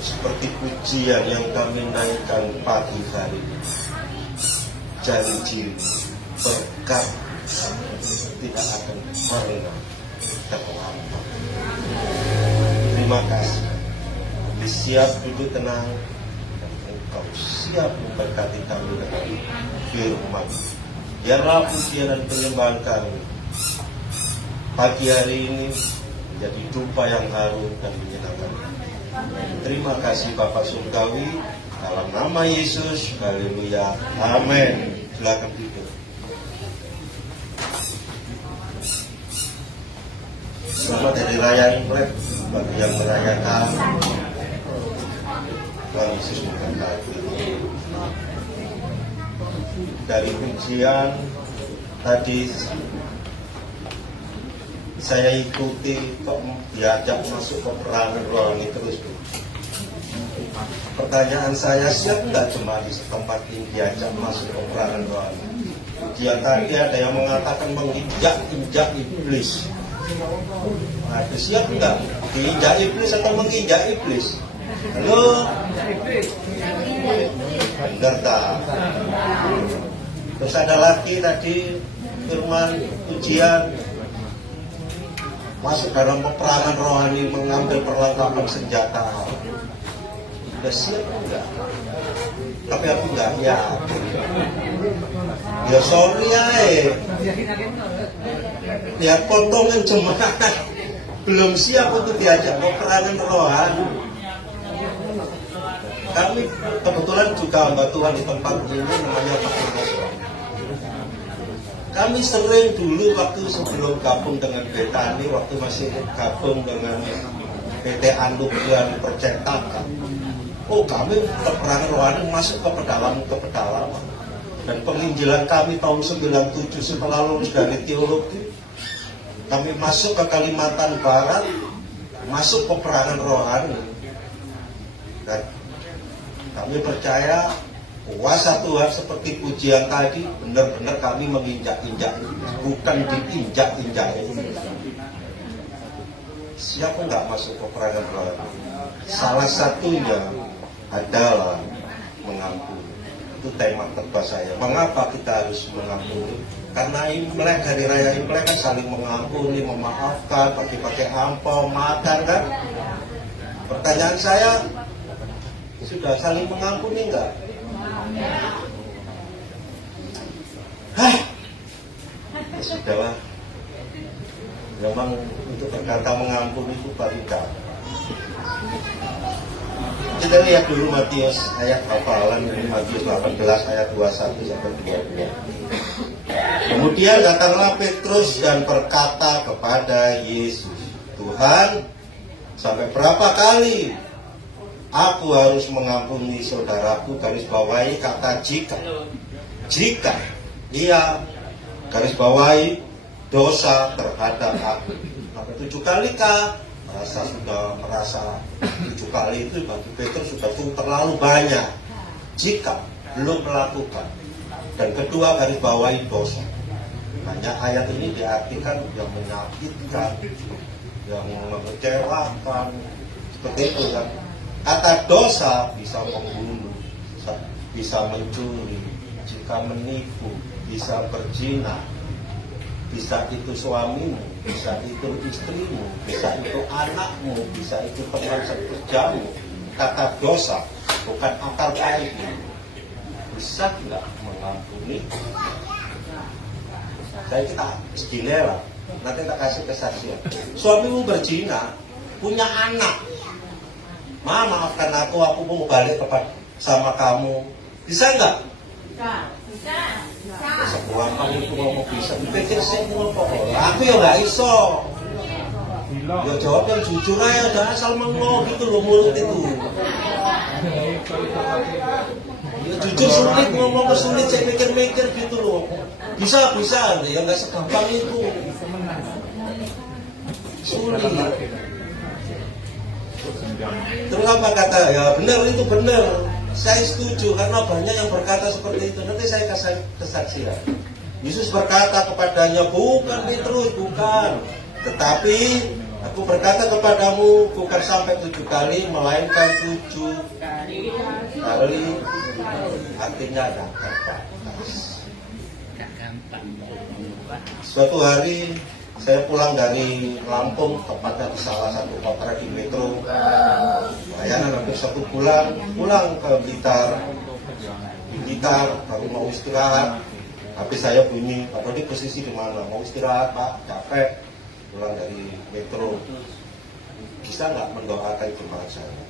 seperti pujian yang kami naikkan pagi hari ini. Janji berkat tidak akan pernah terlambat. Terima kasih. Siap duduk tenang dan Engkau siap memberkati kami dengan firman. Biarlah pujian dan penyembahan kami pagi hari ini menjadi jumpa yang harum dan menyenangkan. Terima kasih Bapak Surgawi, dalam nama Yesus, haleluya, amin. Silakan duduk. Selamat Hari Raya Imlek bagi yang merayakan. Tuhan Yesus memberkati. Dari pujian tadi saya ikuti diajak masuk ke perangan rohani terus. Pertanyaan saya, siap nggak jemaat di tempat ini diajak masuk ke perangan rohani? Pujian tadi ada yang mengatakan menginjak-injak iblis. Nah, siap nggak? Diinjak iblis atau menginjak iblis? Halo? Benar tak? Terus ada lagi tadi firman pujian masuk dalam peperangan rohani, mengambil perlengkapan senjata. Udah siap enggak? Tapi aku enggak yakin. Ya sorry ya. Lihat potongan jemaat belum siap untuk diajak peperangan rohani. Kami kebetulan juga hamba Tuhan di tempat ini namanya Pak Mas. Kami sering dulu waktu sebelum gabung dengan Betani, waktu masih gabung dengan PT Anugerah Percetakan. Oh, kami peperangan rohani masuk ke pedalaman. Dan penginjilan kami tahun 97 setelah lulus dari teologi, kami masuk ke Kalimantan Barat, masuk peperangan rohani. Dan kami percaya kuasa Tuhan seperti pujian tadi, benar-benar kami menginjak-injak, bukan diinjak-injak. Siapa nggak masuk peperangan rohani? Salah satunya adalah mengampuni. Itu tema khotbah saya. Mengapa kita harus mengampuni? Karena Imlek, hari raya Imlek kan saling mengampuni, memaafkan, pakai ampau, makan kan? Pertanyaan saya, sudah saling mengampuni enggak? Hah? Ya sudahlah. Memang untuk berkata mengampuni itu paling gampang. Kita lihat dulu Matius ayat hafalan ini, Matius 18 ayat 21 sampai 22. Kemudian datanglah Petrus dan berkata kepada Yesus, Tuhan, sampai berapa kali aku harus mengampuni saudaraku? Garis bawahi kata jika. Jika dia garis bawahi dosa terhadap aku. Sampai 7 kali kah? Merasa 7 kali itu bagi Petrus sudah terlalu banyak. Jika belum melakukan. Dan kedua, garis bawahi dosa. Hanya ayat ini diartikan yang menyakitkan, yang mengecewakan, seperti itu kan. Kata dosa bisa membunuh, bisa mencuri, jika menipu, bisa berzina, bisa itu suamimu, bisa itu istrimu, bisa itu anakmu, bisa itu teman sekerjamu. Kata dosa bukan akal kaidnya. Bisa nggak mengampuni? Saya kita segilera, nanti tak kasih kesaksian. Suamimu berzina, punya anak. Maafkan aku mau balik sama kamu. Bisa nggak? Bisa. Sebuah kamu itu mau bisa. Dipikir saya mau pokok. Aku ya nggak iso. Ya jawab yang jujur aja, jangan asal mengo gitu loh mulut itu. Ya jujur sulit, ngomong ke sulit, saya mikir-mikir gitu loh. Bisa, ya nggak segampang itu. Sulit. Terus apa kata? Ya benar, itu benar. Saya setuju karena banyak yang berkata seperti itu. Nanti saya kasih kesaksian. Yesus berkata kepadanya, bukan Petrus, bukan. Tetapi Aku berkata kepadamu, bukan sampai 7 kali, melainkan 7 kali. Artinya ada terbatas. Suatu hari saya pulang dari Lampung, tepatnya di salah satu kota di Metro. Layanan hampir 1 bulan, pulang ke Blitar. Di Blitar baru mau istirahat. Tapi saya bunyi, padahal di posisi di mana? Mau istirahat Pak, capek. Pulang dari Metro, bisa nggak mendoakan jemaat saya?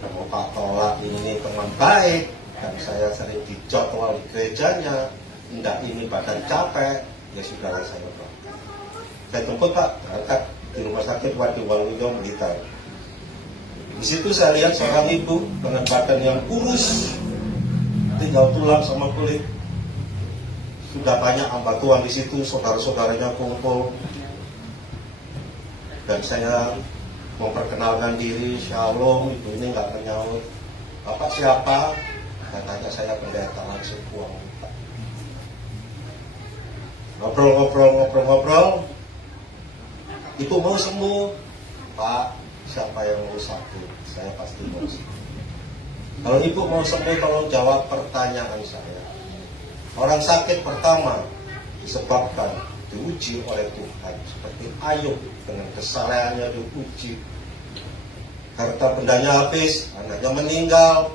Kalau Pak Tolak ini teman baik, dan saya sering dijadwal di gerejanya, enggak ini badan capek, ya sudah saya doakan. Saya jemput Pak, berangkat di rumah sakit Wadi Waluyo Blitar. Di situ saya lihat seorang ibu dengan badan yang kurus, tinggal tulang sama kulit. Sudah banyak ambatuan di situ, saudara-saudaranya kumpul. Dan saya memperkenalkan diri, Shalom, ibu ini nggak menyaut. Bapak siapa? Katanya saya pendeta, langsung buang. Ngobrol. Ibu mau sembuh? Pak, siapa yang mau sakit? Saya pasti mau sembuh. Kalau ibu mau sembuh, tolong jawab pertanyaan saya. Orang sakit pertama disebabkan diuji oleh Tuhan, seperti Ayub dengan kesalahannya diuji, harta bendanya habis, anaknya meninggal,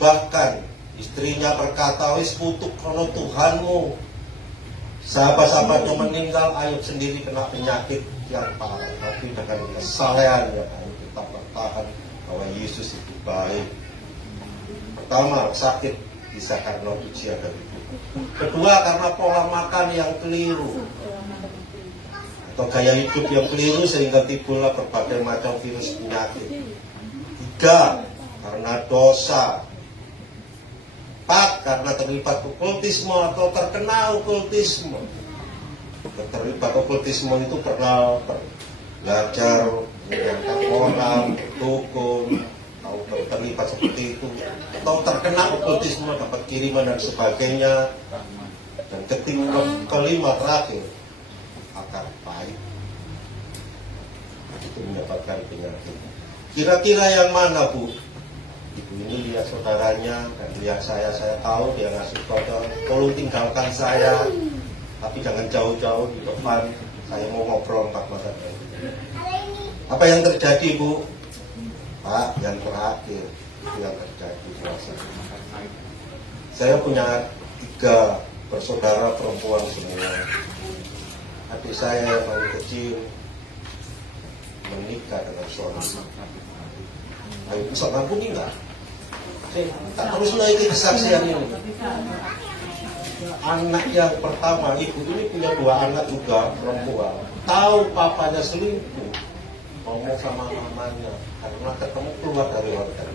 bahkan istrinya berkata, wis kutuk krono Tuhanmu. Sahabat-sahabatnya meninggal, Ayub sendiri kena penyakit yang parah, tapi dengan kesalahannya Ayub tetap bertahan bahwa Yesus itu baik. Pertama, sakit bisa karena ujian dari Tuhan. Kedua, karena pola makan yang keliru atau gaya hidup yang keliru sehingga timbullah berbagai macam virus penyakit. 3, karena dosa. 4, karena terlibat okultisme atau terkena okultisme. Terlibat okultisme itu pernah belajar menyanyikan orang, dukun, atau terlibat seperti itu, atau terkena okultisme, dapat kiriman dan sebagainya. Dan kelima terakhir, akar pahit itu mendapatkan penyakit. Kira-kira yang mana, Bu? Ibu ini lihat saudaranya dan lihat saya tahu dia ngasih kode, tolong tinggalkan saya, tapi jangan jauh-jauh di depan, saya mau ngobrol 4 mata. Apa yang terjadi, Bu? Pak, yang terakhir itu yang terjadi puasa. Saya punya 3 bersaudara perempuan semua. Adik saya yang paling kecil menikah dengan suami. Ayo bisa ngampuni nggak? Tak terus lagi kesaksian ini. Anak yang pertama, ibu ini punya 2 anak juga perempuan. Tahu papanya selingkuh, ngomong sama mamanya karena ketemu keluar dari hotel.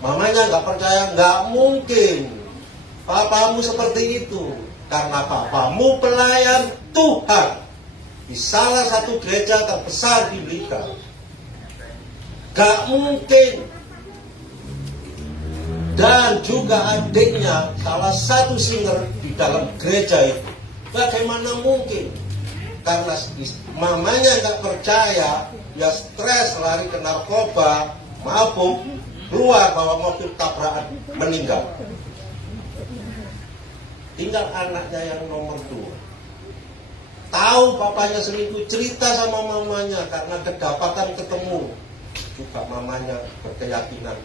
Mamanya nggak percaya, nggak mungkin papamu seperti itu, karena papamu pelayan Tuhan di salah satu gereja terbesar di Blitar. Nggak mungkin. Dan juga adiknya salah satu singer di dalam gereja itu. Bagaimana mungkin? Karena mamanya nggak percaya, ya stres, lari ke narkoba, mabuk, keluar bawa mobil tabrakan, meninggal. Tinggal anaknya yang nomor 2. Tahu papanya selingkuh, cerita sama mamanya karena kedapatan ketemu. Juga mamanya berkeyakinan,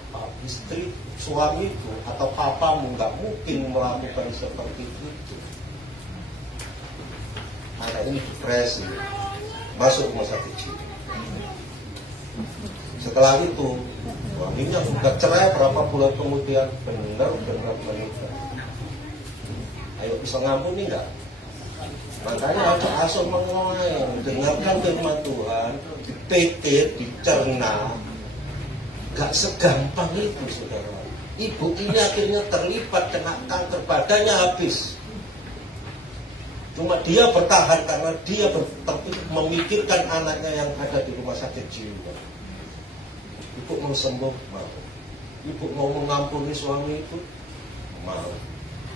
istri, suamiku atau papamu nggak mungkin melakukan seperti itu. Anak ini depresi, masuk rumah sakit jiwa. Setelah itu, suaminya sudah cerai berapa bulan kemudian, benar-benar menikah. Ayo bisa ngampuni nggak? Makanya ada asal mengoeng, dengarkan firman Tuhan, dipetir, dicerna, nggak segampang itu, saudara. Ibu ini akhirnya terlibat kena kanker, badannya habis. Cuma dia bertahan karena dia memikirkan anaknya yang ada di rumah sakit jiwa. Ibu mau sembuh? Mau. Ibu mau mengampuni suami itu? Mau.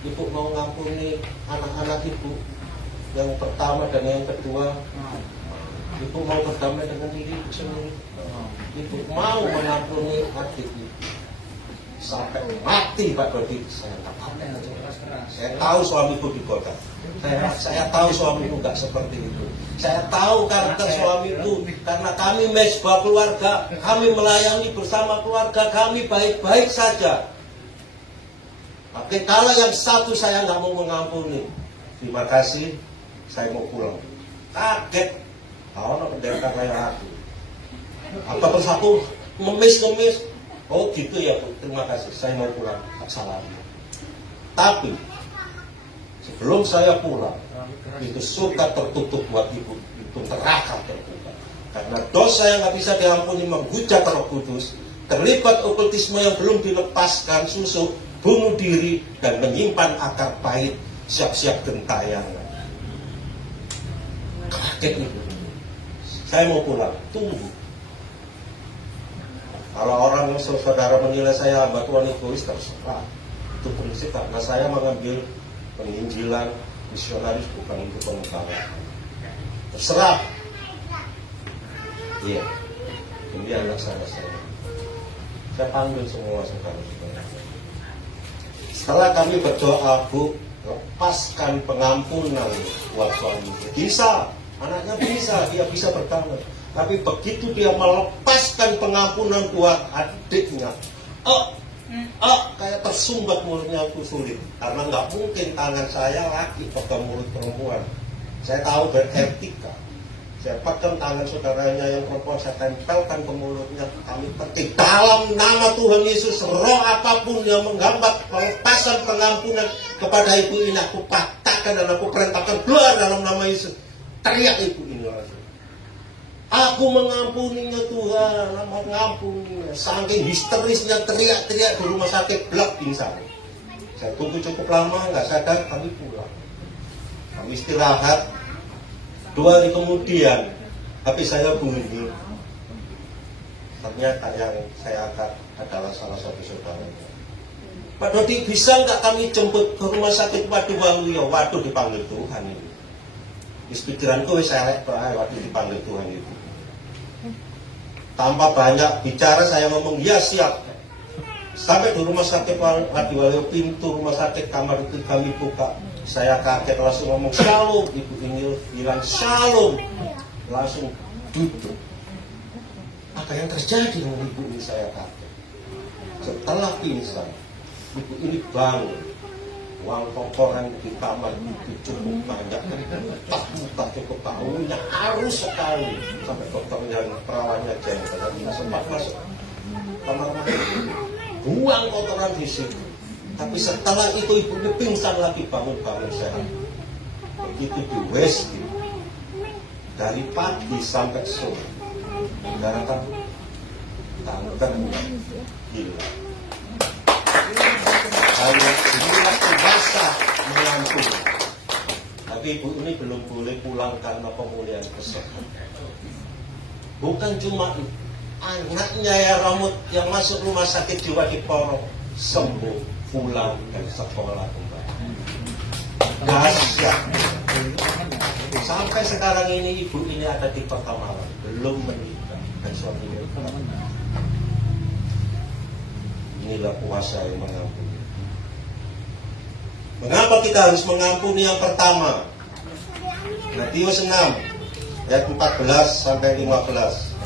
Ibu mau mengampuni anak-anak ibu yang pertama dan yang kedua? Mau. Ibu mau berdamai dengan diri ibu sendiri. Ibu mau mengampuni adik ibu sampai mati Pak Dodi. Saya nggak apa-apa. Saya tahu suamiku di kota. Saya tahu suamiku nggak seperti itu. Saya tahu karakter suamiku karena kami sebuah keluarga. Kami melayani bersama keluarga kami baik-baik saja. Oke, kalau yang satu saya nggak mau mengampuni, terima kasih, saya mau pulang. Kaget. Kalau pendeta kayak aku, apa persatu ngemis. Oh gitu ya Bu, terima kasih, saya mau pulang, tak salah. Tapi sebelum saya pulang, itu surga tertutup buat ibu, itu neraka terbuka. Karena dosa yang nggak bisa diampuni, menghujat Roh Kudus, terlibat okultisme yang belum dilepaskan, susuk, bunuh diri, dan menyimpan akar pahit, siap-siap gentayangan. Kaget ibu. Saya mau pulang, tunggu. Kalau orang saudara menilai saya hamba Tuhan egois, terserah. Itu prinsip karena saya mengambil penginjilan misionaris, bukan untuk pengetahuan. Terserah. Iya. Ini anak saya. Saya panggil semua saudara-saudara. Setelah kami berdoa, Bu, lepaskan pengampunan buat suami. Bisa. Anaknya bisa, dia bisa berdamai. Tapi begitu dia melepaskan pengampunan buat adiknya, kayak tersumbat mulutnya itu sulit. Karena nggak mungkin tangan saya laki pegang mulut perempuan. Saya tahu beretika. Saya pegang tangan saudaranya yang perempuan, saya tempelkan ke mulutnya. Kami petik dalam nama Tuhan Yesus, roh apapun yang menghambat pelepasan pengampunan kepada ibu ini, aku patahkan dan aku perintahkan keluar dalam nama Yesus. Teriak ibu ini langsung. Aku mengampuninya Tuhan, mengampuninya. Saking histerisnya teriak-teriak di rumah sakit, blok pingsan. Saya tunggu cukup lama, nggak sadar, kami pulang. Kami istirahat. 2 hari kemudian, tapi saya bunyi. Ternyata yang saya angkat adalah salah satu saudaranya. Pak Dodi, bisa nggak kami jemput ke rumah sakit Waduwaluyo? Waduh, dipanggil Tuhan ini. Di pikiranku saya elek waktu dipanggil Tuhan itu. Tanpa banyak bicara saya ngomong ya siap. Sampai di rumah sakit Waduwaluyo, pintu rumah sakit kamar itu kami buka. Saya kaget langsung ngomong shalom. Ibu ini bilang shalom. Langsung duduk. Apa yang terjadi dengan ibu ini, saya kaget. Setelah pingsan, ibu ini bangun. Uang kotoran di kamar itu cukup banyak, muntah cukup baunya harus sekali, sampai dokternya perawatnya jengkel dan tidak sempat masuk kamar mandi, buang kotoran di situ. Tapi setelah itu ibunya pingsan lagi, bangun sehat. Begitu di WC dari pagi sampai sore, daratan gila. Hanya inilah kuasa mengampuni. Tapi ibu ini belum boleh pulang karena pemulihan kesehatan. Bukan cuma anaknya ya Ramut yang masuk rumah sakit jiwa di Porong sembuh, pulang dan sekolah kembali. Dahsyat. Sampai sekarang ini ibu ini ada di Pekalongan, belum menikah dan suaminya meninggal. Inilah kuasa yang mengampuni. Mengapa kita harus mengampuni? Yang pertama, Matius 6 ayat 14 sampai 15.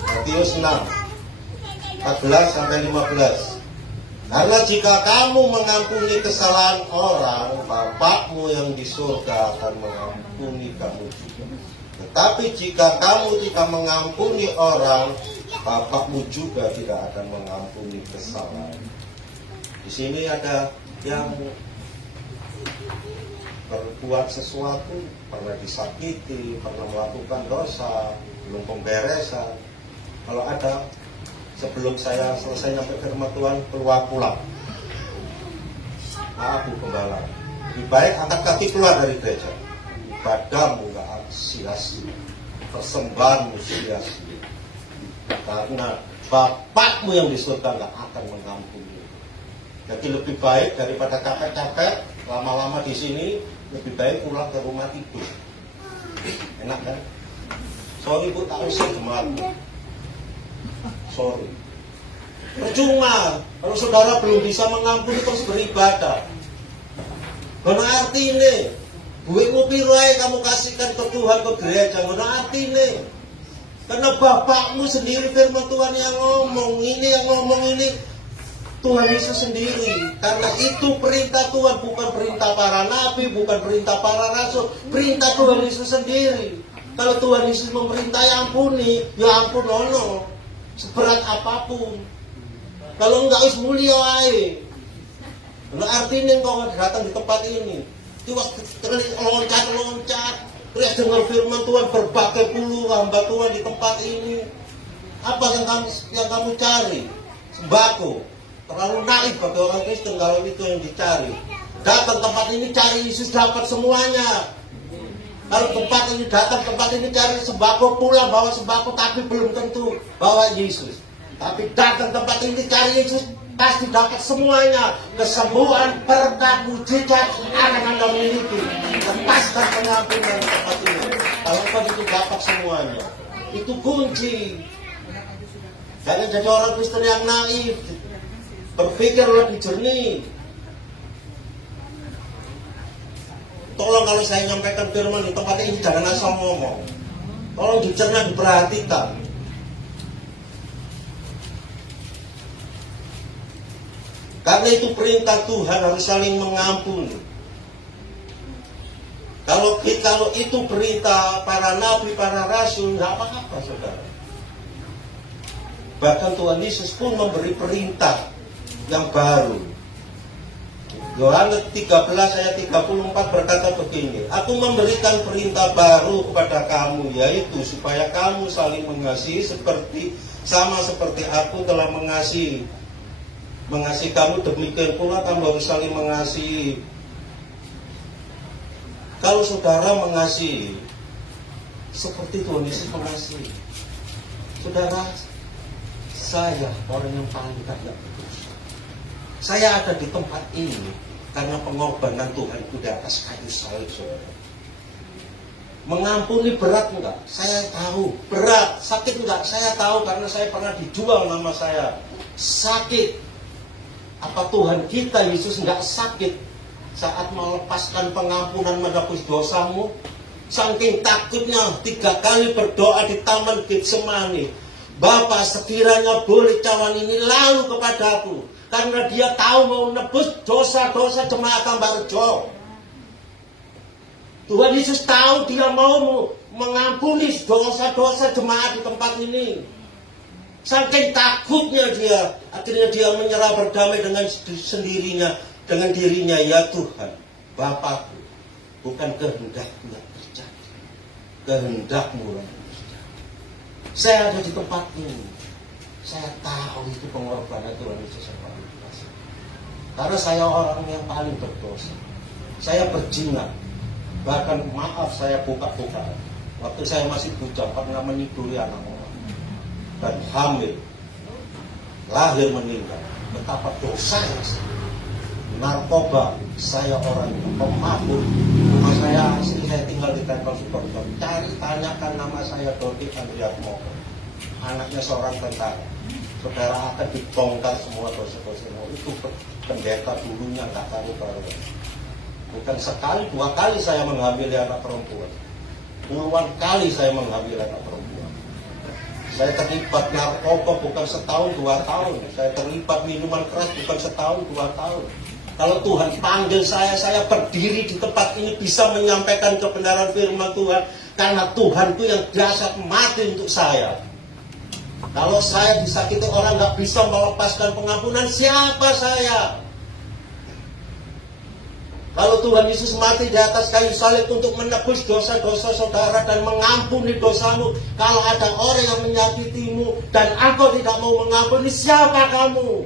Matius 6 14 sampai 15. Karena jika kamu mengampuni kesalahan orang, Bapakmu yang di surga akan mengampuni kamu juga. Tetapi jika kamu tidak mengampuni orang, Bapakmu juga tidak akan mengampuni kesalahan. Di sini ada yang berbuat sesuatu, pernah disakiti, pernah melakukan dosa, belum pemberesan. Kalau ada, sebelum saya selesai sampai ke rumah Tuhan, keluar pulang. Maaf Bu Gembala, lebih baik angkat kaki keluar dari gereja. Ibadahmu gak sia-sia, persembahanmu sia-sia. Karena Bapakmu yang di surga gak akan mengampuni. Jadi lebih baik daripada capek-capek lama-lama di sini, lebih baik pulang ke rumah tidur. Enak kan? Sorry Bu, tak usah melaku. Sorry. Percuma kalau saudara belum bisa mengampuni terus beribadah. Karena artinya duitmu pirai kamu kasihkan ke Tuhan, ke gereja. Karena artinya karena bapakmu sendiri firman Tuhan yang ngomong ini Tuhan Yesus sendiri. Karena itu perintah Tuhan, bukan perintah para nabi, bukan perintah para rasul, perintah Tuhan Yesus sendiri. Kalau Tuhan Yesus memerintah ya ampuni, ya ampun ono, seberat apapun. Kalau enggak wis mulia ae. Nah artinya kau datang di tempat ini, loncat, terus dengar firman Tuhan berbagai puluh hamba Tuhan di tempat ini. Apa yang kamu cari? Sembako. Terlalu naif bagi orang Kristen kalau itu yang dicari. Datang tempat ini cari Yesus dapat semuanya. Kalau datang tempat ini cari sembako, pulang bawa sembako, tapi belum tentu bawa Yesus. Tapi datang tempat ini cari Yesus, pasti dapat semuanya. Kesembuhan, berkat, mujizat, Anda miliki. Lepaskan pengampunan di tempat ini. Kalau kau itu dapat semuanya, itu kunci. Jangan jadi orang Kristen yang naif, berpikir lebih jernih. Tolong kalau saya nyampaikan firman di tempat ini jangan asal ngomong. Tolong dicerna, diperhatikan. Karena itu perintah Tuhan harus saling mengampuni. Kalau itu perintah para nabi, para rasul, nggak apa-apa saudara. Bahkan Tuhan Yesus pun memberi perintah yang baru. Yohanes 13 ayat 34 berkata begini, Aku memberikan perintah baru kepada kamu, yaitu supaya kamu saling mengasihi sama seperti aku telah mengasihi kamu, demikian pula kamu harus saling mengasihi. Kalau saudara mengasihi seperti Tuhan Yesus mengasihi, saudara, saya orang yang paling tidak berdosa. Saya ada di tempat ini karena pengorbanan Tuhan itu di atas kayu salib, saudara. Mengampuni berat enggak? Saya tahu. Berat, sakit enggak? Saya tahu karena saya pernah dijual nama saya. Sakit. Apa Tuhan kita Yesus enggak sakit saat melepaskan pengampunan menebus dosamu? Saking takutnya 3 kali berdoa di taman Getsemani, Bapa sekiranya boleh cawan ini lalu kepadaku, karena dia tahu mau menebus dosa-dosa jemaat Tambarjo. Tuhan Yesus tahu dia mau mengampuni dosa-dosa jemaat di tempat ini. Saking takutnya dia, akhirnya dia menyerah berdamai dengan sendirinya, dengan dirinya. Ya Tuhan, Bapakku, bukan kehendakmu yang terjadi, kehendakmu yang terjadi. Saya ada di tempat ini, saya tahu itu pengorbanan Tuhan Yesus yang paling kuasa. Karena saya orang yang paling berdosa, saya berjinah, bahkan maaf saya buka-buka. Waktu saya masih bujang pernah meniduri anak orang dan hamil, lahir meninggal. Betapa dosanya saya. Narkoba, saya orang pemabuk. Rumah saya asli, saya tinggal di Tempel Superton. Tanyakan nama saya Dodi Andriatmo, anaknya seorang tentara. Saudara akan dibongkar semua dosa-dosa. Itu pendeta dulunya nggak tahu. Bukan sekali, 2 kali saya menghamili anak perempuan. Puluhan kali saya menghamili anak perempuan. Saya terlibat narkoba bukan setahun 2 tahun. Saya terlibat minuman keras bukan setahun 2 tahun. Kalau Tuhan panggil saya berdiri di tempat ini bisa menyampaikan kebenaran firman Tuhan. Karena Tuhan itu yang dahsyat mati untuk saya. Kalau saya disakiti orang nggak bisa melepaskan pengampunan, siapa saya? Kalau Tuhan Yesus mati di atas kayu salib untuk menebus dosa-dosa saudara dan mengampuni dosamu. Kalau ada orang yang menyakitimu dan engkau tidak mau mengampuni, siapa kamu?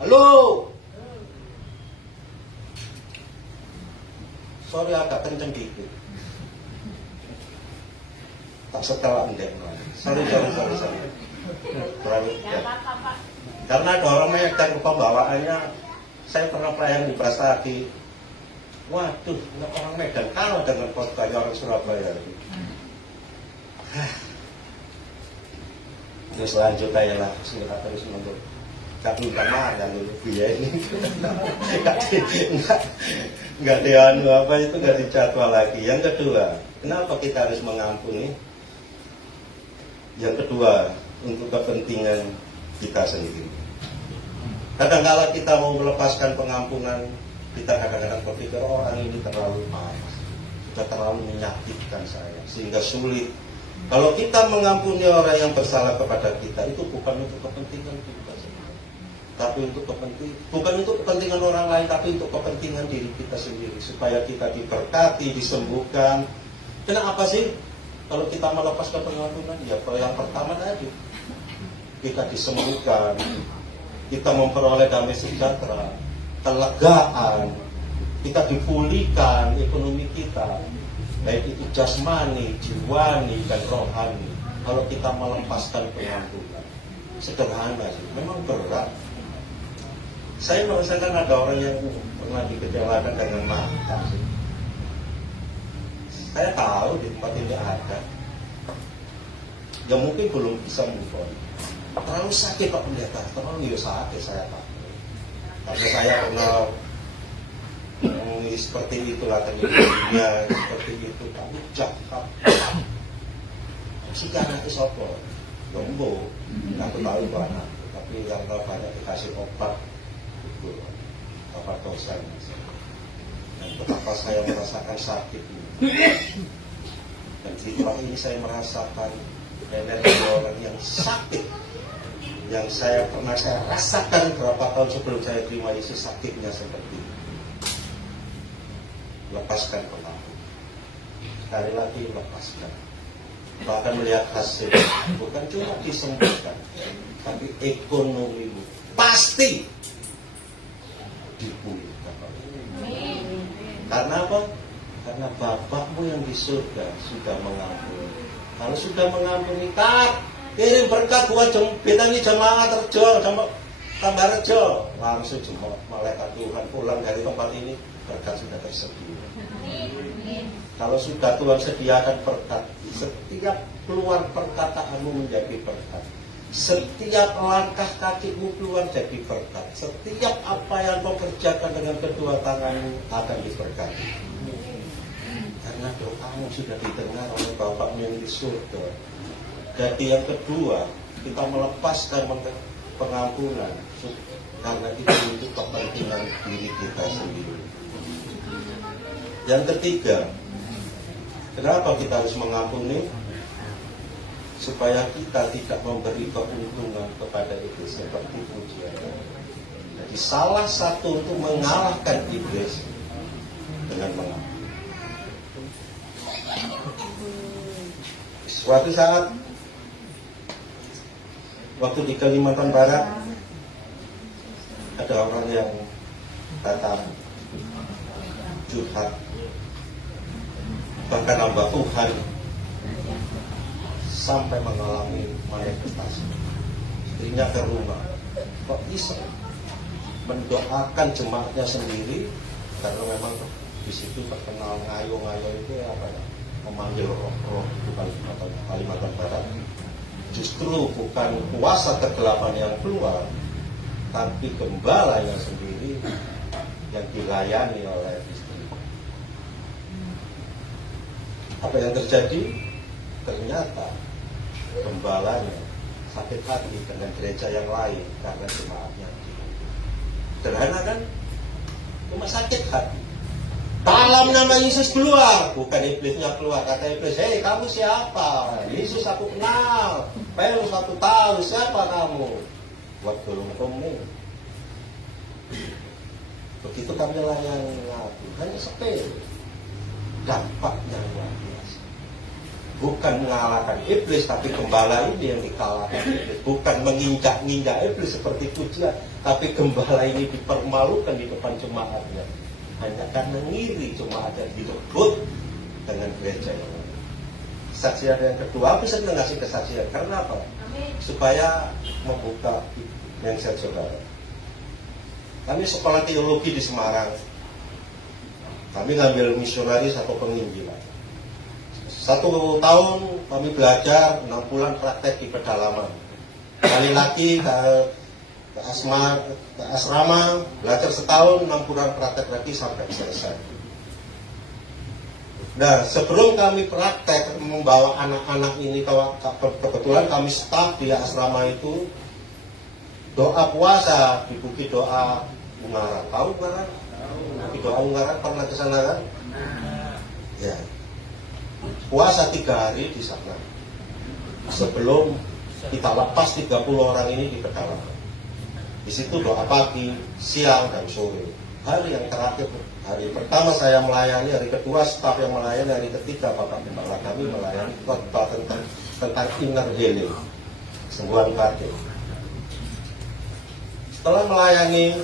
Halo? Sorry agak kenceng dikit. Tak setelah endek. Sorry. Ya. Karena ada orang Medan pembawaannya, saya pernah pelayan di Brastagi. Waduh, orang Medan kalah dengan khotbahnya orang Surabaya. Terus lanjut aja lah, kita terus menunggu. Tapi pertama dan biaya ini nggak dianu apa itu nggak dijadwal lagi. Yang kedua, kenapa kita harus mengampuni? Yang kedua, untuk kepentingan kita sendiri. Kadang-kala kita mau melepaskan pengampunan, kita kadang-kadang berpikir orang ini terlalu marah, sudah terlalu menyakitkan saya, sehingga sulit. Kalau kita mengampuni orang yang bersalah kepada kita, itu bukan untuk kepentingan kita sendiri, tapi bukan untuk kepentingan orang lain, tapi untuk kepentingan diri kita sendiri, supaya kita diberkati, disembuhkan. Kenapa sih? Kalau kita melepaskan pengampunan, ya yang pertama tadi, kita disembuhkan, kita memperoleh damai sejahtera, kelegaan, kita dipulihkan ekonomi kita, baik itu jasmani, jiwani, dan rohani. Kalau kita melepaskan pengampunan, sederhana sih, memang berat. Saya merasakan ada orang yang pernah dikecewakan dengan mata sih. Saya tahu di tempat ini ada, ya mungkin belum bisa move on. Terlalu sakit Pak Pendeta, terlalu sakit saya Pak. Karena saya pernah seperti itulah terjadinya seperti itu, tapi cakap. Si anak itu sopo, gombo, aku tahu itu anak, tapi yang banyak dikasih obat, itu obat dosa. Dan betapa saya merasakan sakit ini. Dan setelah ini saya merasakan energi orang yang sakit, yang saya pernah saya rasakan berapa tahun sebelum saya terima Yesus, sakitnya seperti ini. Lepaskan pengampunan. Sekali lagi lepaskan. Bahkan melihat hasil, bukan cuma disembuhkan, tapi ekonomimu pasti dipulihkan. Karena apa? Karena Bapakmu yang di surga sudah mengampuni. Kalau sudah mengampuni, kirim berkat buat betani jemaah terjo, tambah rejo, langsung jemaah malaikat Tuhan pulang dari tempat ini, berkat sudah tersedia. Kalau sudah Tuhan sediakan berkat, setiap keluar perkataanmu menjadi berkat, setiap langkah kakimu keluar jadi berkat, setiap apa yang kau kerjakan dengan kedua tanganmu akan diberkati. Karena doamu sudah didengar oleh Bapakmu yang di surga. Jadi yang kedua, kita melepaskan pengampunan karena itu untuk kepentingan diri kita sendiri. Yang ketiga, kenapa kita harus mengampuni? Supaya kita tidak memberi keuntungan kepada iblis seperti pujian. Jadi salah satu untuk mengalahkan iblis dengan mengampuni. Suatu saat waktu di Kalimantan Barat ada orang yang datang curhat, bahkan hamba Tuhan sampai mengalami manifestasi. Istrinya ke rumah, kok bisa mendoakan jemaatnya sendiri, karena memang di situ terkenal ngayo-ngayo itu apa ya, memanggil roh-roh di Kalimantan Barat. Justru bukan kuasa kegelapan yang keluar, tapi gembalanya sendiri yang dilayani oleh istri. Apa yang terjadi? Ternyata gembalanya sakit hati dengan gereja yang lain karena jemaatnya. Sederhana kan? Cuma sakit hati. Dalam nama Yesus keluar, bukan iblisnya keluar. Kata iblis, hei kamu siapa? Yesus aku kenal. Petrus aku tahu siapa kamu. Buat tolong kamu. Begitu kami layani aku, hanya sepele. Dampaknya luar biasa. Bukan mengalahkan iblis, tapi gembala ini yang dikalahkan iblis. Bukan menginjak-injak iblis seperti pujian, tapi gembala ini dipermalukan di depan jemaatnya. Hanya karena ngiri jemaat yang direbut dengan gereja yang lain. Kesaksian yang kedua, aku senang ngasih kesaksian. Karena apa? Supaya membuka mindset saudara. Kami sekolah teologi di Semarang. Kami ngambil misionaris atau penginjilan. 1 tahun kami belajar, 6 bulan praktek di pedalaman. Kali lagi ke asrama, belajar setahun, 6 bulan praktek lagi sampai selesai. Nah, sebelum kami praktek membawa anak-anak ini, kebetulan kami staf di asrama itu, doa puasa di Bukit Doa Ungaran. Tahu Ungaran? Bukit Doa Ungaran, pernah ke sana kan? Ya. Puasa 3 hari di sana. Sebelum kita lepas 30 orang ini di pedalaman. Di situ doa pagi, siang, dan sore. Hari yang terakhir, hari pertama saya melayani, hari kedua staf yang melayani, hari ketiga Bapak Gembala kami melayani khotbah tentang inner healing, kesembuhan batin. Setelah melayani,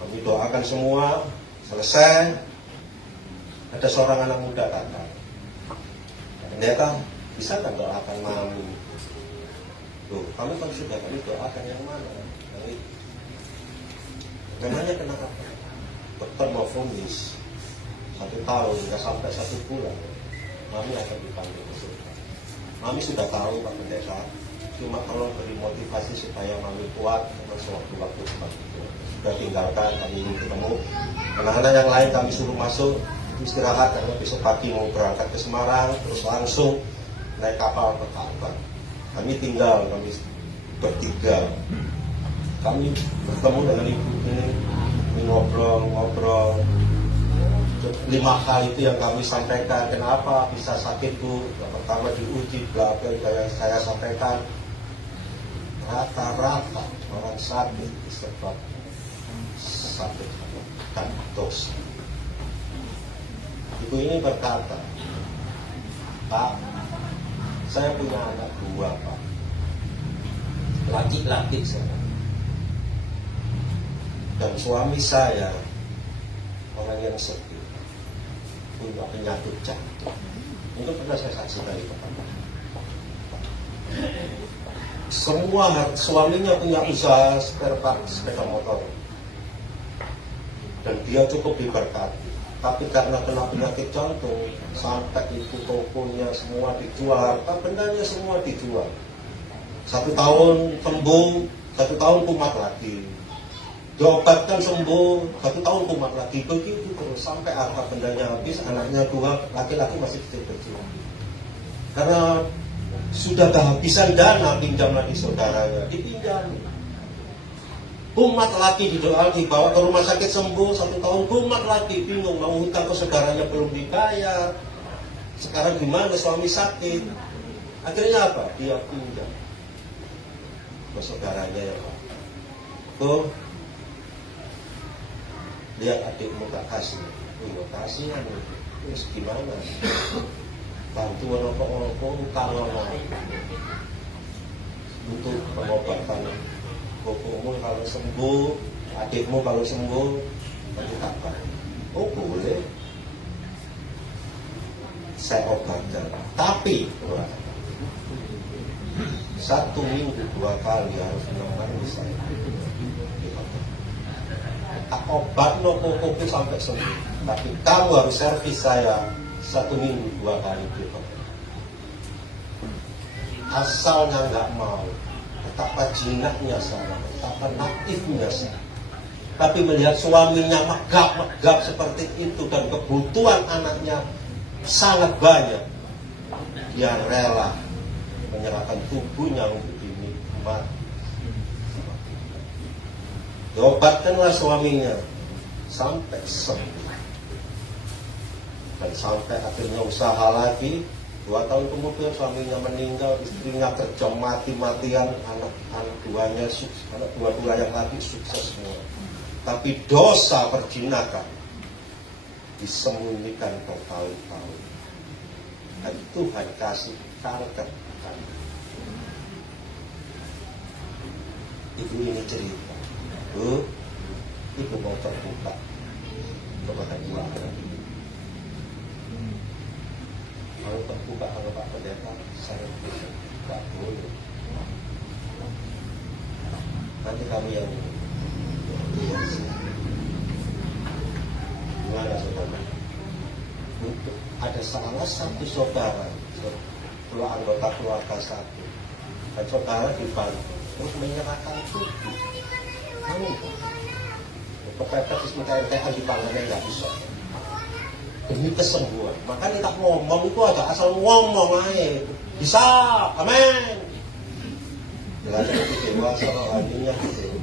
kami doakan semua, selesai, ada seorang anak muda datang. Pendeta, bisa kan doakan mami? Tuh, kami kan sudah, kami doakan yang mana? Yang itu. Namanya kenapa? Dokter mau vonis 1 tahun hingga sampai 1 bulan, mami akan dipanggil ke surga. Mami sudah tahu Pak Pendeta, cuma kalau beri motivasi supaya mami kuat, karena sewaktu-waktu seperti itu. Sudah tinggalkan, kami ingin ketemu. Anak-anak yang lain kami suruh masuk, istirahat karena besok pagi mau berangkat ke Semarang, terus langsung naik kapal ke Kalbar. Kami tinggal, kami bertiga. Kami bertemu dengan ibu ini, ngobrol. 5 hal itu yang kami sampaikan. Kenapa bisa sakit Bu? Yang pertama diuji, apa yang saya sampaikan. Rata-rata orang sakit disebab sakit dan dosa. Ibu ini berkata, Pak, saya punya anak 2 Pak, laki-laki saya. Dan suami saya orang yang sepi, punya penyakit jantung. Itu pernah saya saksikan di Bapak. Semua suaminya punya usaha spare part sepeda motor, dan dia cukup diberkati. Tapi karena kena penyakit jantung, sampai itu tokonya semua dijual, bendanya semua dijual. 1 tahun sembuh, 1 tahun kumat lagi. Diobatkan sembuh, 1 tahun kumat lagi. Begitu terus sampai harta bendanya habis, anaknya 2 laki-laki masih kecil-kecil. Karena sudah kehabisan dana, pinjam lagi saudaranya, dipinjam. Kumat lagi dibawa ke rumah sakit sembuh, 1 tahun kumat lagi, bingung mau hutang ke saudaranya belum dibayar. Sekarang gimana, suami sakit. Akhirnya apa? Dia pinjam ke saudaranya ya Pak. Tuh, lihat adikmu gak kasih. Kasihan, terus gimana? Bantu orang-orang utang untuk pengobatan. Bukumu kalau sembuh, adikmu kalau sembuh, nanti kapan? Oh boleh, saya obatkan. Tapi 1 minggu 2 kali harus menemani saya. Tak obat no kopi sampai sembuh. Tapi kamu harus servis saya 1 minggu 2 kali. Asalnya nggak mau, betapa jinaknya saya, betapa naifnya saya. Tapi melihat suaminya megap seperti itu dan kebutuhan anaknya sangat banyak, dia rela menyerahkan tubuhnya untuk dinikmati. Diobatkanlah suaminya sampai sembuh, dan sampai akhirnya usaha lagi. 2 tahun kemudian suaminya meninggal, istrinya kerja mati-matian, anak-anak 2-nya sukses, anak 2 yang lagi sukses semua. Tapi dosa perjinakan disembunyikan bertahun-tahun. Dan Tuhan kasih kanker. Ibu ini cerita, Bu, ibu mau terbuka kepada 2 anak. Kalau terbuka kalau Pak Pendeta, saya tidak boleh. Nanti kami yang gimana saudara? Untuk ada salah satu saudara anggota keluarga satu. Dan saudara dibantu terus menyerahkan tubuh. Kepepet KMTH di tangannya nggak bisa. Demi kesembuhan. Makanya tak ngomong itu aja asal ngomong aja. Bisa, amin. Belajar itu dewasa rohaninya gitu.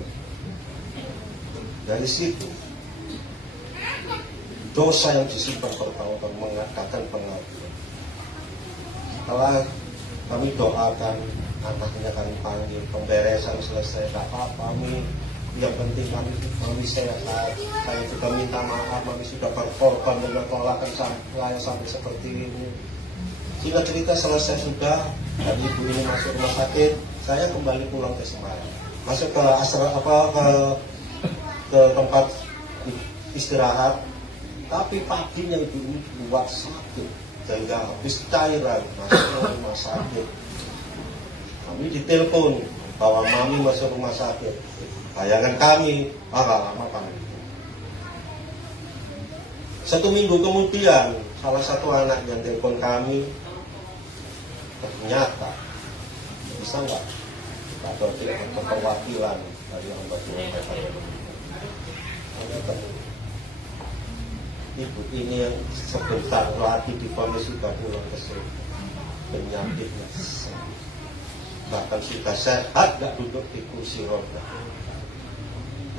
Dari situ dosa yang disimpan bertahun-tahun mengadakan pengakuan. Setelah kami doakan, anaknya kami panggil, pemberesan selesai, tak apa-apa, yang penting kami sehat. Saya juga minta maaf, kami sudah berkorban dengan tolakan saya sampai seperti ini. Sehingga cerita selesai sudah, dan ibu ini masuk rumah sakit, saya kembali pulang ke Semarang, masuk ke ke tempat istirahat. Tapi paginya ibu ini buat sakit sehingga habis cairan masuk rumah sakit. Kami ditelepon bahwa mami masuk rumah sakit. Bayangan kami, nggak lama kami. 1 minggu kemudian salah satu anak yang telepon kami, ternyata bisa nggak Pak Dodi untuk perwakilan dari hamba Tuhan. Ibu ini yang sebentar lagi divonis sudah pulang ke sini, penyakitnya sembuh, bahkan sudah sehat, nggak duduk di kursi roda.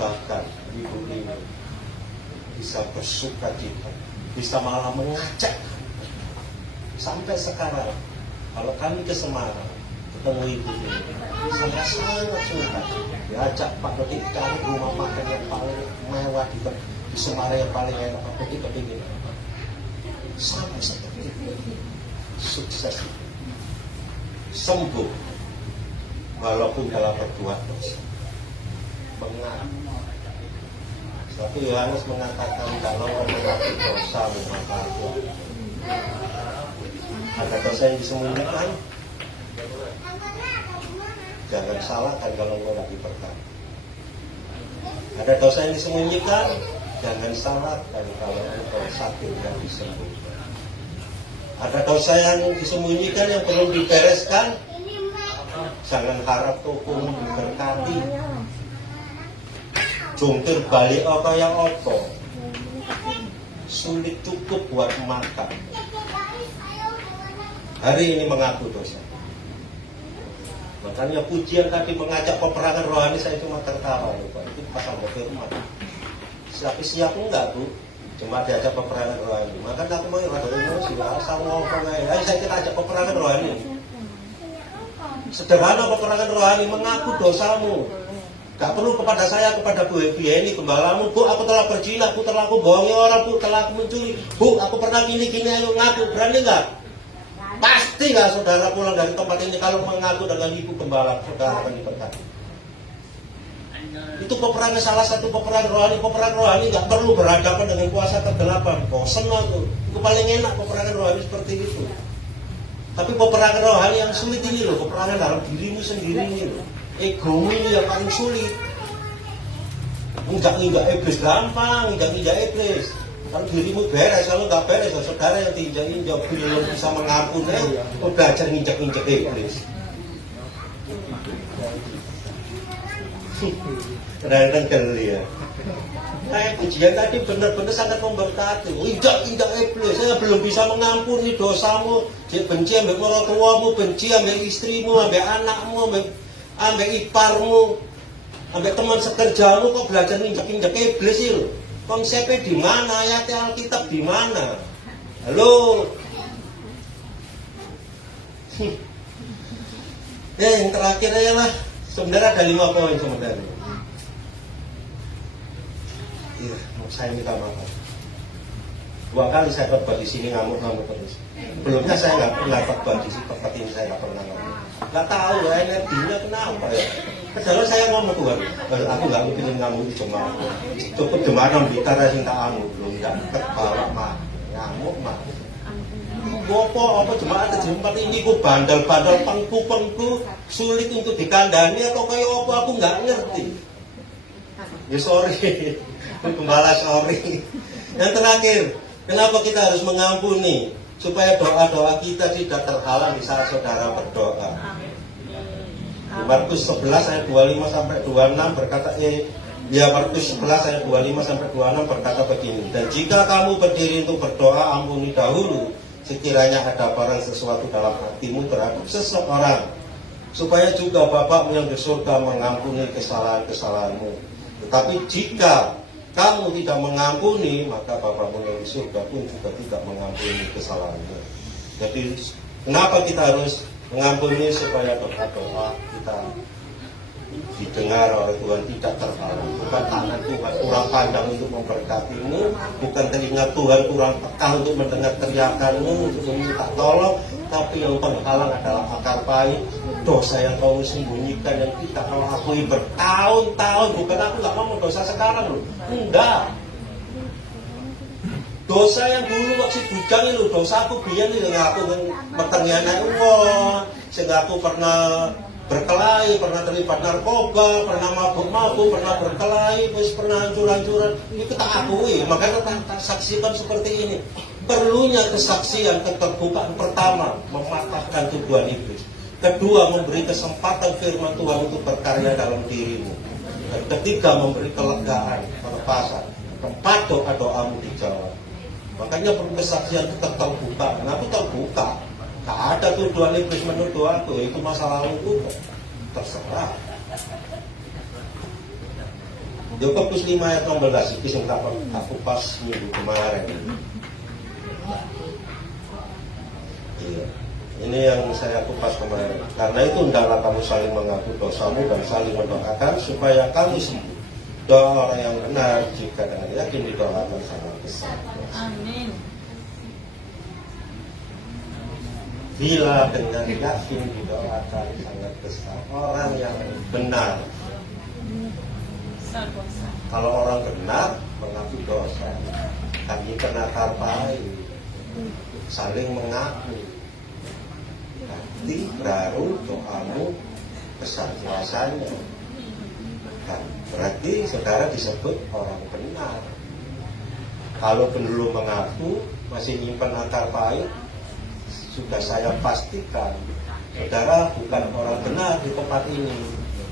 Bahkan ibu ini bisa bersuka cita, bisa malah mengajak. Sampai sekarang kalau kami ke Semarang ketemu ibu ini, saya sangat suka diajak Pak Dodi cari rumah makan yang paling mewah di Semarang yang paling enak. Pak Dodi kepingin sampai seperti itu, sukses, sembuh walaupun dalam berbuat dosa. Mengaku. Satu Yohanes mengatakan kalau mengaku dosa maka ada dosa yang disembunyikan, jangan salahkan kalau engkau lagi berkata. Ada dosa yang disembunyikan, jangan salahkan kalau engkau sakit yang disembuhkan. Ada dosa yang disembunyikan yang perlu dibereskan, jangan harap tokomu diberkati. Jungkir balik apa yang opo, sulit cukup buat makan. Hari ini mengaku dosa. Makanya pujian tadi mengajak peperangan rohani, saya cuma tertawa lupa. Itu pasal firman. Siap enggak Bu? Cuma diajak peperangan rohani. Makanya aku mau rada emosi, asal ngomong aja. Ayo saya kita ajak peperangan rohani. Sederhana peperangan rohani, mengaku dosamu. Gak perlu kepada saya, kepada Bu ini gembalamu. Bu, aku telah berzina, Bu, telah aku bohongi orang, Bu, telah aku mencuri. Bu, aku pernah gini-gini, ayo ngaku. Berani nggak? Pasti nggak saudara pulang dari tempat ini kalau mengaku dengan Ibu Gembala, saudara akan diberkati. Itu peperangan, salah satu peperangan rohani. Peperangan rohani nggak perlu berhadapan dengan kuasa kegelapan. Bosen aku. Itu paling enak peperangan rohani seperti itu. Tapi peperangan rohani yang sulit ini loh, peperangan dalam dirimu sendiri ini loh. Egomu ini yang paling sulit. Injak-injak iblis gampang, injak-injak iblis. Kalau dirimu beres, kalau nggak beres, saudara yang diinjak-injak belum bisa mengampuni, udah belajar injak-injak iblis. Kadang-kadang geli ya. Kayak pujian tadi benar-benar sangat memberkati. Injak-injak iblis, saya belum bisa mengampuni dosamu. Dia benci ambek orang tuamu, benci ambek istrimu, ambek anakmu, ambek iparmu, ambek teman sekerjamu, kok belajar injak-injak iblis itu. Konsepnya di mana? Ayatnya Alkitab di mana? Halo. Yang terakhir aja lah. Sebenarnya ada 5 poin sebenarnya. Iya, saya minta maaf. 2 kali saya khotbah di sini ngamuk-ngamuk terus. Sebelumnya saya nggak pernah khotbah di tempat ini, saya nggak pernah ngamuk. Nggak tahu ya energinya kenapa ya. Padahal saya ngomong Tuhan, aku nggak mungkin ngamuk di jemaat. Cukup jemaat yang bicara cinta anu, belum deket bawa mah ngamuk mah. Bopo apa jemaat tempat ini ku bandel-bandel pengku sulit untuk dikandani atau kayak apa aku nggak ngerti. Ya sorry, Gembala sorry. Yang terakhir, kenapa kita harus mengampuni? supaya doa-doa kita tidak terhalang di saat saudara berdoa. Di Markus 11 ayat 25 sampai 26 berkata Markus 11 ayat 25 sampai 26 berkata begini, dan jika kamu berdiri untuk berdoa, ampuni dahulu sekiranya ada barang sesuatu dalam hatimu terhadap seseorang, supaya juga Bapa-Mu yang di surga mengampuni kesalahan-kesalahanmu. Tetapi jika kamu tidak mengampuni, maka Bapa-Mu yang di surga pun juga tidak mengampuni kesalahanmu. Jadi kenapa kita harus mengampuni? Supaya doa-doa kita didengar oleh Tuhan, tidak terhalang. Bukan tangan Tuhan kurang pandang untuk memberkatimu, bukan telinga Tuhan kurang peka untuk mendengar teriakanmu, untuk meminta tolong, tapi yang penghalang adalah akar pahit, dosa yang kau sembunyikan, yang kita kau akui bertahun-tahun. Bukan aku nggak ngomong dosa sekarang loh, enggak. Dosa yang dulu waktu bujang itu, dosa aku biar ini yang aku metengnya uang, sehingga aku pernah berkelahi, pernah terlibat narkoba, pernah mabuk-mabuk, pernah berkelahi, pernah hancur-hancuran, itu tak akui. Makanya tak saksikan seperti ini. Perlunya kesaksian, keterbukaan. Pertama, mematahkan tuduhan iblis. Kedua, memberi kesempatan firman Tuhan untuk berkarya dalam dirimu. Dan ketiga, memberi kelegaan, pelepasan. Keempat, doa-doamu dijawab. Makanya perlu kesaksian terbuka. Kenapa terbuka? Tak ada tuduhan iblis menuduh aku, itu masa lalu itu terserah. Yakobus 5 ayat 16 itu yang aku pas minggu kemarin. Iya. Ini yang saya kupas kemarin. Karena itu hendaklah kamu saling mengaku dosamu dan saling mendoakan supaya kamu sembuh. Doa orang yang benar jika dengan yakin didoakan sangat besar. Amin. Bila dengan yakin didoakan sangat besar, orang yang benar. Kalau orang benar mengaku dosa, kami kena tarpai, saling mengaku. Nanti baru doamu besar kuasanya. Berarti saudara disebut orang benar. Kalau belum mengaku, masih nyimpen akar pahit, sudah saya pastikan saudara bukan orang benar di tempat ini.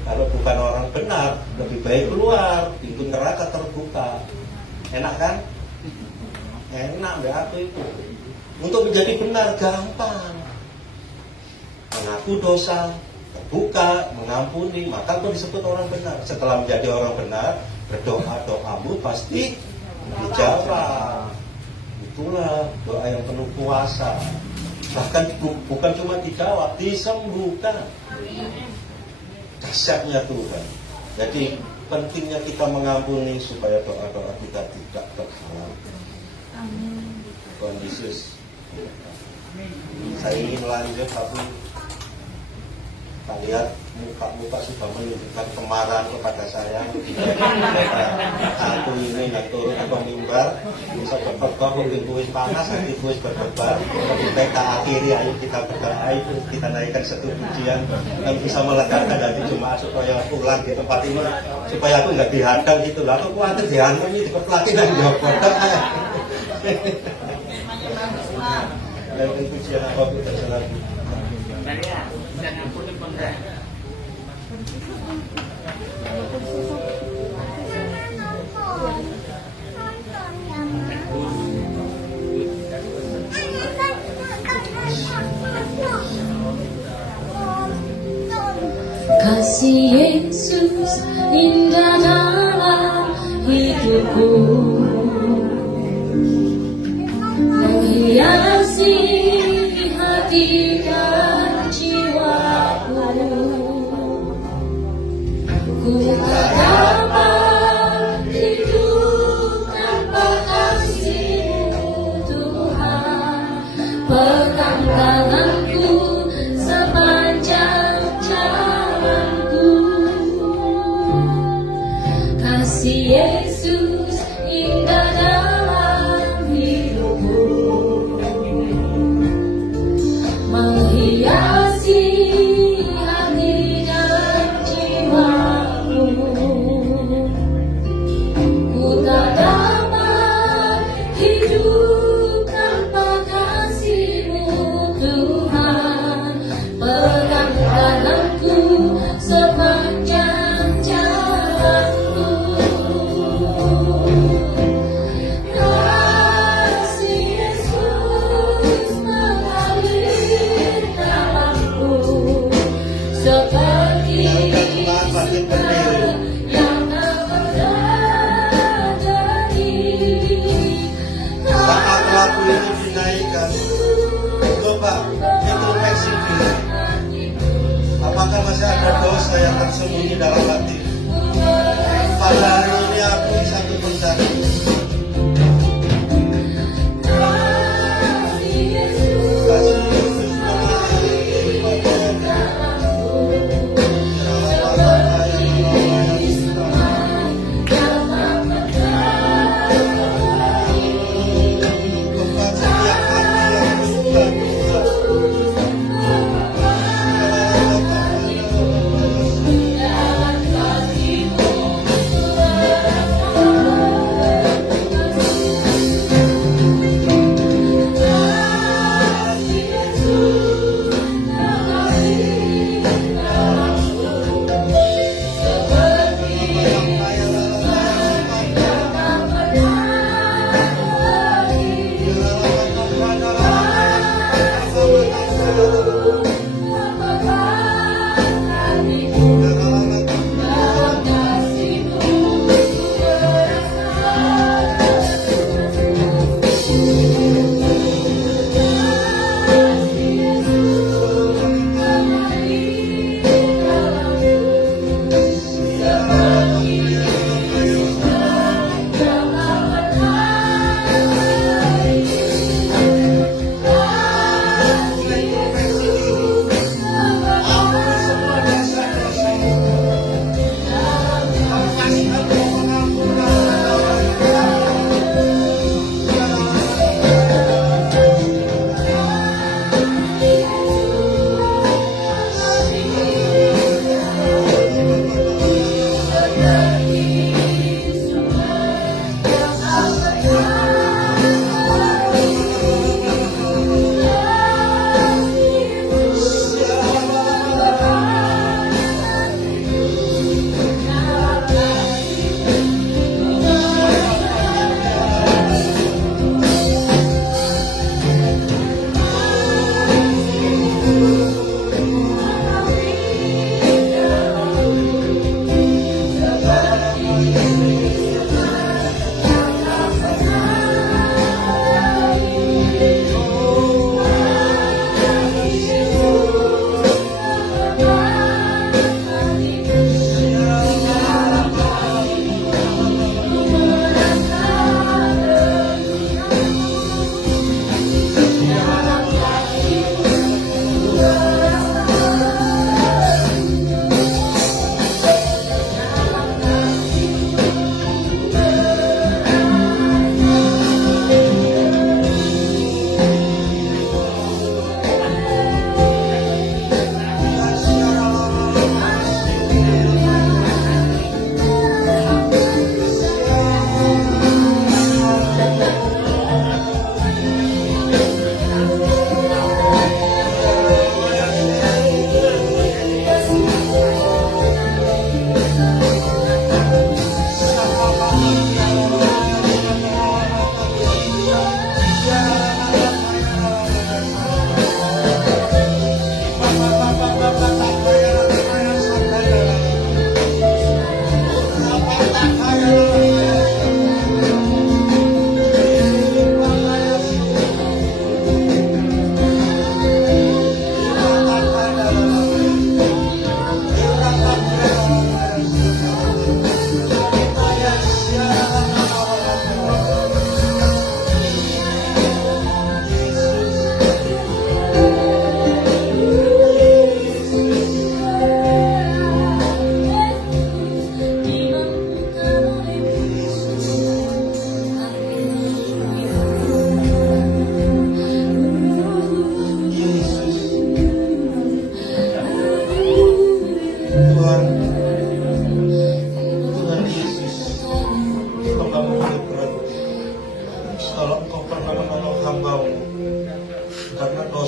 Kalau bukan orang benar, lebih baik keluar, pintu neraka terbuka. Enak kan? Enak nggak aku itu. Untuk menjadi benar gampang. Mengaku dosa, terbuka, mengampuni, maka kau disebut orang benar. Setelah menjadi orang benar, berdoa-doamu pasti dijawab. Itulah doa yang penuh kuasa. Bahkan bukan cuma dijawab, disembuhkan. Dahsyatnya Tuhan. Jadi pentingnya kita mengampuni supaya doa-doa kita tidak terhalang. Tuhan Yesus. Saya ingin lanjut, tapi kita lihat muka-muka sudah menunjukkan kemarahan kepada saya. Aku ini nak turun ke mimbar, bisa berdebar, kuis panas, nanti kuis berdebar. Kita akhiri, ayo kita berdoa, ayo kita naikkan satu pujian yang bisa melegakan hati jemaat supaya pulang di tempat ini, supaya aku nggak dihadang gitu. Lalu aku khawatir dihadang ini diperlaki dan jawab berdoa. Naikkan pujian apa kita selagi. Kasih Yesus indah dalam hidupku, menghiasi hati dan jiwaku. Ku tak dapat hidup tanpa kasih-Mu Tuhan. Pegang tanganku sepanjang jalanku. Kasih Yesus indah dalam hidupku, menghiasi hati dan jiwaku. Ku tak dapat hidup tanpa kasih masih ada dosa yang tersembunyi dalam hati. Pada hari ini aku bisa berbicara.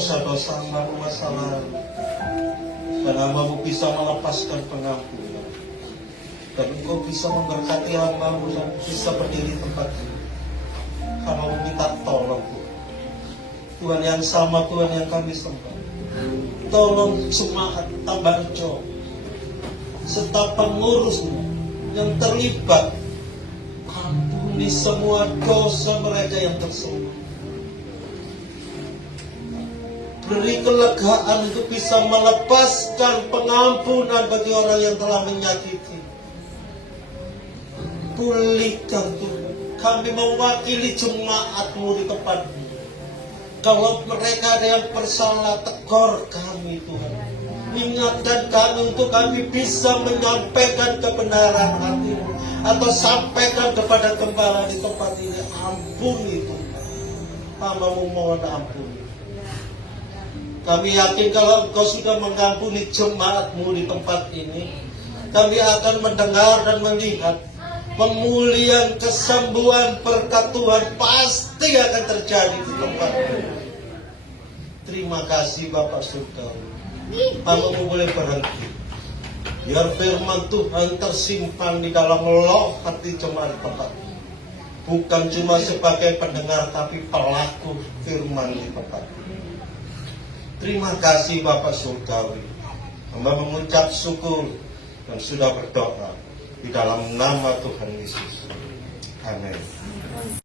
dosa-dosa hambamu masa lalu, dan hambamu bisa melepaskan pengampunan, dan engkau bisa memberkati hambamu dan bisa berdiri tempat ini. Hambamu minta tolong Tuhan, yang sama Tuhan yang kami sembah, tolong jemaat Tambarjo serta pengurusnya yang terlibat, ampuni semua dosa mereka yang tersembunyi. Beri kelegaan untuk bisa melepaskan pengampunan bagi orang yang telah menyakiti. Pulihkan Tuhan. Kami mewakili jemaat-Mu di tempat ini. Kalau mereka ada yang bersalah, tegur kami Tuhan. Ingatkan kami untuk kami bisa menyampaikan kebenaran hati-Mu. Atau sampaikan kepada gembala di tempat ini. Ampuni Tuhan. Hamba-Mu mohon ampuni. Kami yakin kalau Engkau sudah mengampuni jemaat-Mu di tempat ini, kami akan mendengar dan melihat pemulihan, kesembuhan, berkat Tuhan pasti akan terjadi di tempat ini. Terima kasih Bapak Surgawi. Hamba-Mu boleh berhenti. Biar firman Tuhan tersimpan di dalam loh hati jemaat tempat ini. Bukan cuma sebagai pendengar, tapi pelaku firman di tempat ini. Terima kasih Bapak Surgawi. Hamba mengucap syukur dan sudah berdoa di dalam nama Tuhan Yesus. Amin.